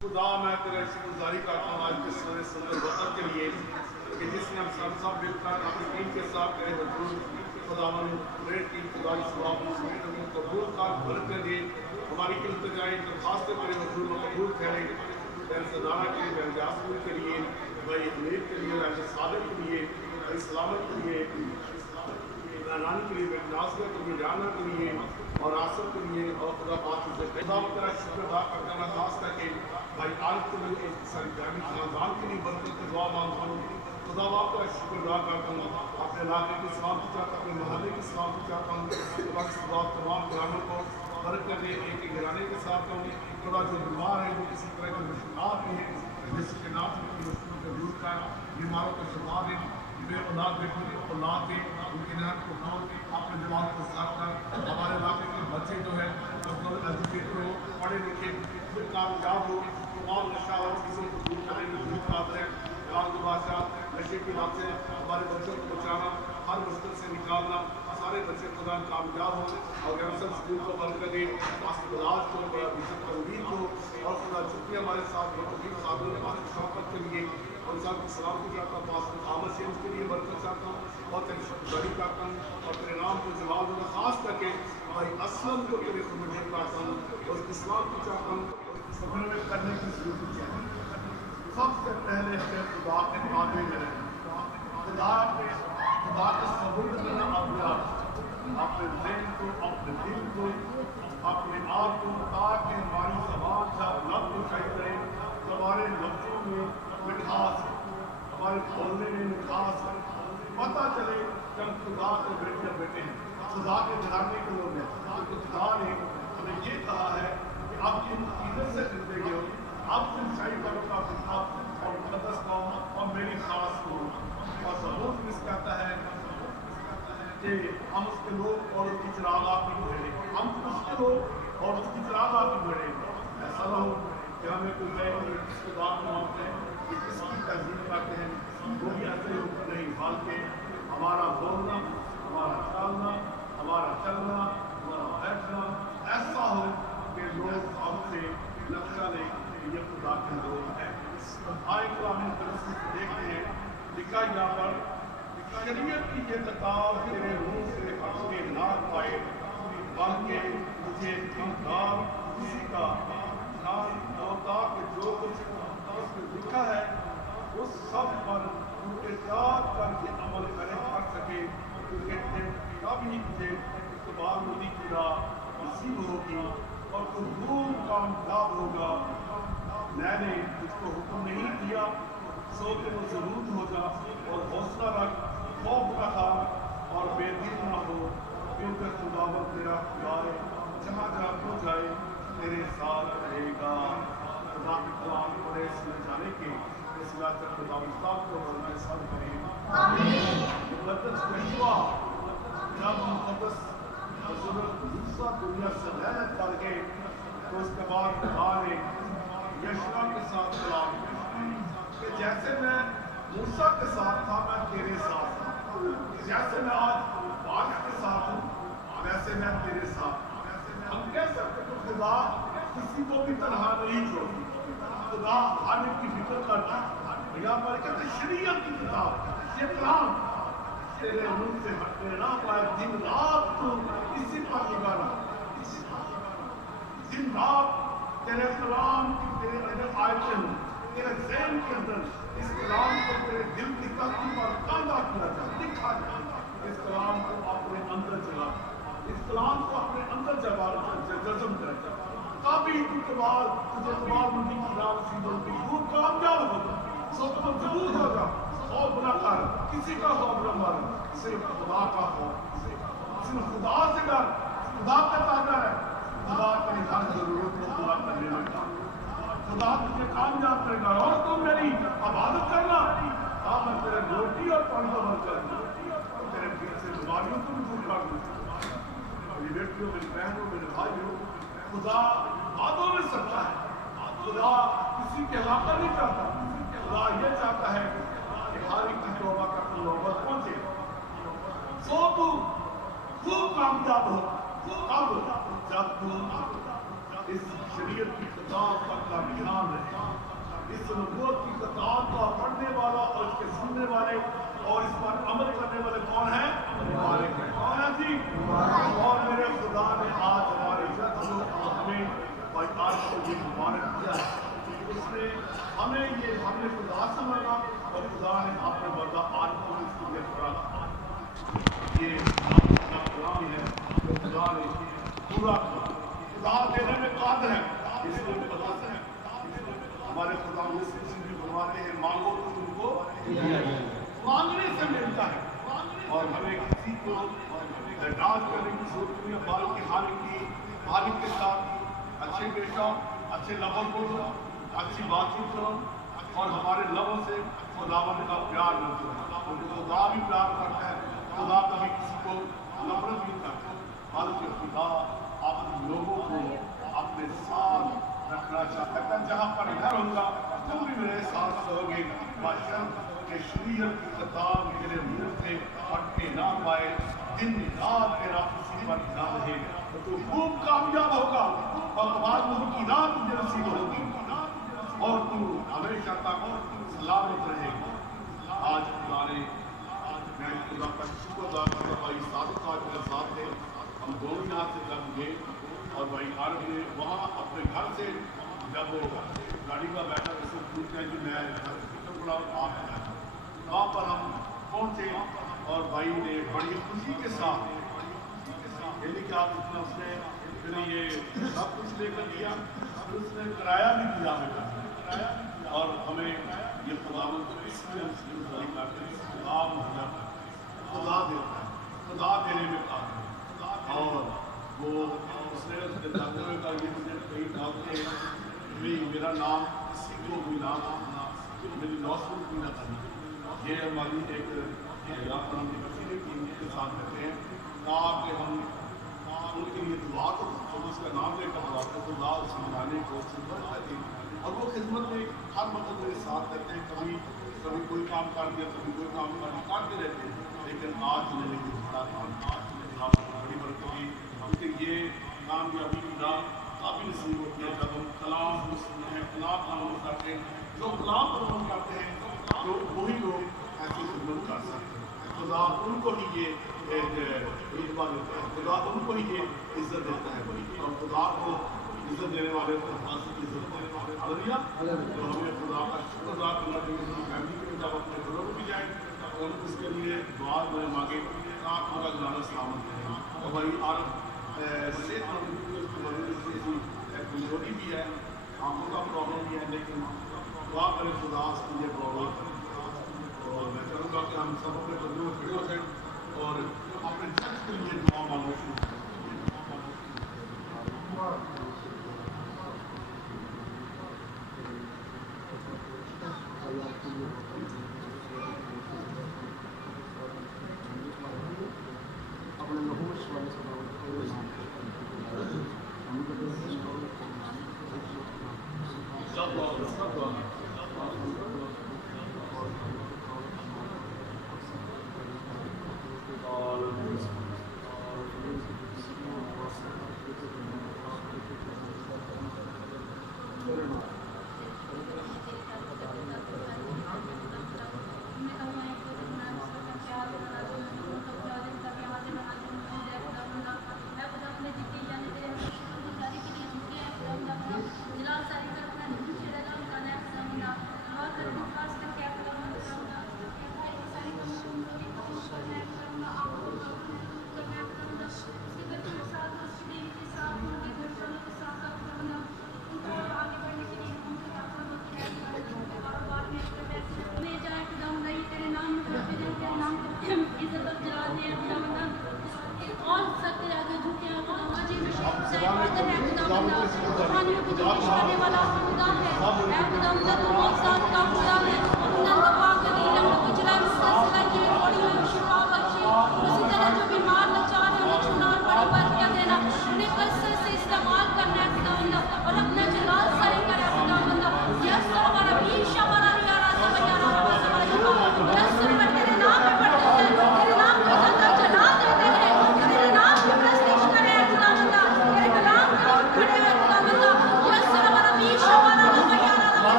خدا میں تیرے شکر گزاری کرتا ہوں آج کے سورے سندر وطن کے لیے کہ جس نے ہم سب مل کر اپنی ٹیم کے ساتھ تیرے حضور خداوند میرے ٹیم خدا کی ثواب کو قبول کر برکت دے ہماری التجائی درخواستیں تیرے حضور میں قبول کریں بہن سدارہ کے لیے بہن جاسمین کے لیے بھائی امیر کے لیے بہن صادق کے لیے بھائی سلامت کے لیے نانی کے لیے بہن ناصرہ کے لیے جانا کے لیے اور آصف کے لیے اور خدا پاک سے خدا تیرا شکر ادا کرتا ہوں خاص کر کے بھائی آج کے لیے ایک ساری فیملی خاندان کے لیے برکت کی دعا مانگتا ہوں خدا باپ کا شکر ادا کرتا ہوں اپنے علاقے کی سلامتی چاہتا ہوں اپنے محلے کی سلامتی چاہتا ہوں خدا کی خدا تمام گھرانوں کو برکت دے ایک ایک گھرانے کے ساتھ ہوں خدا جو بیمار ہے جو کسی طرح کے مشکلات بھی ہیں جس کے نام سے مشکلوں کو دور کر بیماروں کو شفا دے بے اولاد بیٹوں کی اولاد دے ان کی نعمت کو کھول اپنے جوان کو ساتھ کر ہمارے علاقے کے بچے جو ہے ایجوکیٹڈ ہو پڑھے لکھے کامیاب ہو تمام نشہ اور چیزوں کو دور کرنے میں دور کرتے ہیں قرآن کی بادشاہ نشے کی بات سے ہمارے بچوں کو بچانا ہر مشکل سے نکالنا سارے بچے خدا کامیاب ہوں اور گیمسن اسکول کو برکت دے ہاسپٹلات کو بڑا بشپ تنویر کو اور خدا چھٹی ہمارے ساتھ قابل ہمارے شوقت کے لیے اور انسان کی سلامتی چاہتا ہوں پاس آمد سے اس کے لیے برکت چاہتا ہوں اور تیری شکرگزاری کرتا ہوں اور تیرے نام کو جواب دینا خاص کر کے بھائی اسلم کو تیرے خدمت کرتا ہوں اور اسلام کی چاہتا ہوں سفر میں کرنے کی ضرورت ہے سب سے پہلے ہے خدا کے قابل میں خدا کے ثبوت کرنا اپنے ذہن کو اپنے دل کو اپنے آپ کو تاکہ ہماری زبان سے لفظ دکھائی کرے ہمارے لفظوں میں مٹھاس ہمارے بولنے میں مٹھاس پتہ چلے کہ ہم خدا کے بیٹے ہیں خدا کے گھرانے کے لوگ ہیں تو خدا نے ہمیں یہ کہا ہے کہ آپ ان چیزوں سے زندگی ہو آپ سے شاہی کرو کا خطاب اور مقدس قوم اور میری خاص قوم اور ثبوت میں کہتا ہے کہ ہم اس کے لوگ اور اس کی چراغاں کی بھیڑیں ہم اس کے لوگ اور اس کی چراغاں کی بھیڑیں ایسا نہ ہو کہ ہمیں کوئی گئے اس کے بات مانگتے ہیں کہ کس کی تہذیب کرتے ہیں وہ بھی ایسے ہی اوپر نہیں بھالتے ہمارا بولنا ہمارا چالنا ہمارا چلنا ہمارا بیٹھنا ایسا ہو کہ لوگ ہم سے نقشہ لیں کہ یہ خدا کے لوگ ہیں آئے کلام درست دیکھتے ہیں لکھا یہاں پر شریعت کی یہ کتاب تیرے منہ سے اپنے نہ پائے بلکہ مجھے دیندار کسی کا نام ہوتا کہ جو کچھ اس میں لکھا ہے اس سب پر احتیاط کر کے عمل کرے کر سکے کیونکہ تب ہی تجھے اقبال مودی کی راہ نصیب ہوگی اور تو دور کامیاب ہوگا میں نے تجھ کو حکم نہیں دیا سو کہ وہ ضرور ہو جا اور حوصلہ رکھ خوف نہ کھا اور بے دل نہ ہو کیونکہ خداوند تیرا خدا ہے جہاں جہاں تو جائے تیرے ساتھ رہے گا خدا کے کلام پڑھے سنے جانے کے اس بات کا خدا مصطفیٰ کو بولنا سب کریں آمین مقدس یشوع جب مقدس حضرت موسیٰ دنیا سے لعنت کر گئے تو اس کے بعد خدا نے یشوع کے ساتھ کلام کہ جیسے میں موسیٰ کے ساتھ تھا میں تیرے ساتھ ہوں جیسے میں آج باغ کے ساتھ ہوں ویسے میں تیرے ساتھ ہم کہہ سکتے کہ خدا کسی کو بھی تنہا نہیں چھوڑتی خدا ہر ایک کی فکر کرتا یہاں پر کہتے ہیں شریعت کی کتاب یہ کلام تیرے منہ سے ہٹنے نہ پائے دن رات تو اسی پر نگاہ رکھ دن رات تیرے کلام کی تیرے آیتیں ہوں تیرے ذہن کے اندر اس کلام کو تیرے دل کی تختی پر کاندھا کیا جائے لکھا جائے اس کلام کو اپنے اندر چلا اس کلام کو اپنے اندر جذب کر کافی اقبال تجھے اقبال مندی کی راہ نصیب ہوگی وہ کامیاب ہوگا سو تم ضرور ہوگا خوف نہ کر کسی کا خوف نہ مر صرف خدا کا خوف صرف خدا سے ڈر خدا کا تاجر ہے خدا کی ہر ضرورت کو پورا کرنے لگا خدا تجھے کامیاب کرے گا اور تم میری عبادت کرنا میں تیرے روٹی اور پانی کا بند کر دوں تیرے دل سے بیماریوں کو بھی دور کر دوں میری بیٹیوں میری بہنوں میرے بھائیوں خدا باتوں میں سچا ہے خدا کسی کے علاقہ نہیں چاہتا خدا یہ چاہتا ہے کہ ہر ایک کی توبہ کا نوبت پہنچے سو تو خوب کامیاب ہو اب جب تو اس شریعت کی کتاب پر کا دھیان رہے اس نبوت کی کتاب کا پڑھنے والا اور اس کے سننے والے اور اس پر عمل کرنے والے کون ہیں؟ مالک ہیں. کون ہے جی؟ اور میرے خدا نے آج ہمارے ہمیں بھائی آج کو یہ مبارک کیا ہے. اس نے ہمیں یہ ہم نے خدا سے مانگا اور خدا نے اپنے بندہ آج کو اس کے لیے پڑھا. یہ اپنا کلام ہے جو خدا نے پورا کیا. خدا دینے میں قادر ہے. اس لیے پتا ہے ہمارے خدا مسلم بھی فرماتے ہیں مانگو تو تم کو مانگنے سے ملتا ہے. اور ہمیں کسی کو اعتراض کرنے کی ضرورت نہیں ہے. مالک کے ساتھ اچھے پیش آؤ, اچھے لفظ بولو, اچھی بات چیت کرو اور ہمارے لبوں سے خداوند کا پیار ملتا ہے. کیونکہ خدا بھی پیار کرتا ہے. خدا کبھی کسی کو نفرت نہیں کرتا. بلکہ خدا اپنے لوگوں کو اپنے ساتھ رکھنا چاہتا ہے. جہاں پر میں رہوں گا تم بھی میرے ساتھ رہو گے. بشرط کہ شریعت کی کتاب میرے منہ سے ہٹنے نہ پائے. دن رات تیرا اسی پر نہ رہے تو خوب کامیاب ہوگا اور تمہاری کی رات تجھے نصیب ہوگی اور تو ہمیشہ تک سلامت رہے گا. آج خدا نے میں خدا کا شکر ادا کرتا ہوں. بھائی صادق آج میرے ساتھ تھے. ہم دونوں یہاں سے جب گئے اور بھائی عارف نے وہاں اپنے گھر سے جب وہ گاڑی کا بیٹھا اسے پوچھتے ہیں کہ میں فکر پڑا آپ ہیں. وہاں پر ہم پہنچے اور بھائی نے بڑی خوشی کے ساتھ یعنی کہ آپ اتنا اس نے پھر یہ سب کچھ لے کر دیا. اس نے کرایہ بھی دیا ہمیں اور ہمیں یہ خداوند کو اس میں خدا دیتا ہے. خدا دینے میں قادر ہے. اور وہ اس نے جاتے ہوئے کہا یہ مجھے کہیں ڈالتے ہیں میرا نام کسی کو بھی نام کرنا میری نوسط بھی نہ کرنا. یہ ہماری ایک ہم کے ساتھ رہتے ہیں تاکہ ہم ان کے لیے دعا کو اس کا نام لے کر دعا کو خدا اس ملانے کو کرتے ہیں. اور وہ خدمت میں ہر وقت میرے ساتھ رہتے ہیں. کبھی کوئی کام کر دیا کبھی کوئی کام کرتے رہتے ہیں. لیکن آج میں نے یہ بڑا کام بڑی برکت ہوئی کیونکہ یہ کامیابی کی راہ کافی نصیب ہوتی ہے جب ہم کلام سنتے ہیں کلام پر عمل کرتے ہیں. جو کلام پر عمل کرتے ہیں تو وہی لوگ ایسی خدمت کر سکتے ہیں. خدا ان کو ہی یہ رتبہ دیتا ہے. خدا ان کو ہی یہ عزت دیتا ہے. اور خدا کو عزت دینے والے کو عزت دینے والے تو ہمیں خدا کا شکر ادا کرنا چاہیے. فیملی کے جب اپنے گھروں میں بھی جائیں اور اس کے لیے دعا میں مانگے آپ کا گزارا سلامت ہے. اور بھائی اور صحت کمزوری بھی ہے, آنکھوں کا پرابلم بھی ہے, لیکن دعا کریں خدا اس کے لیے پرابلم کریں. اور میں چاہوں گا کہ ہم سب اپنے قدموں میں کھڑے ہو جائیں اور اپنے چرچ کے لیے دعا مانگنا شروع کریں.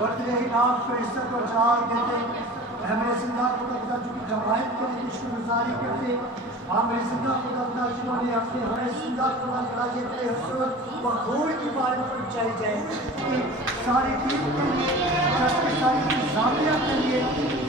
بڑھتے انعام کو عزت اور جلال دیتے ہمیں زندہ خدا کی جماعت کے لیے شکر گزاری کرتے ہمیں زندہ خدا جنہوں نے اپنے ہمیں زندہ خدا کے حضور و خور کی بات پہنچائی جائے کہ ساری دین کے لیے ساری انتظامیہ کے لیے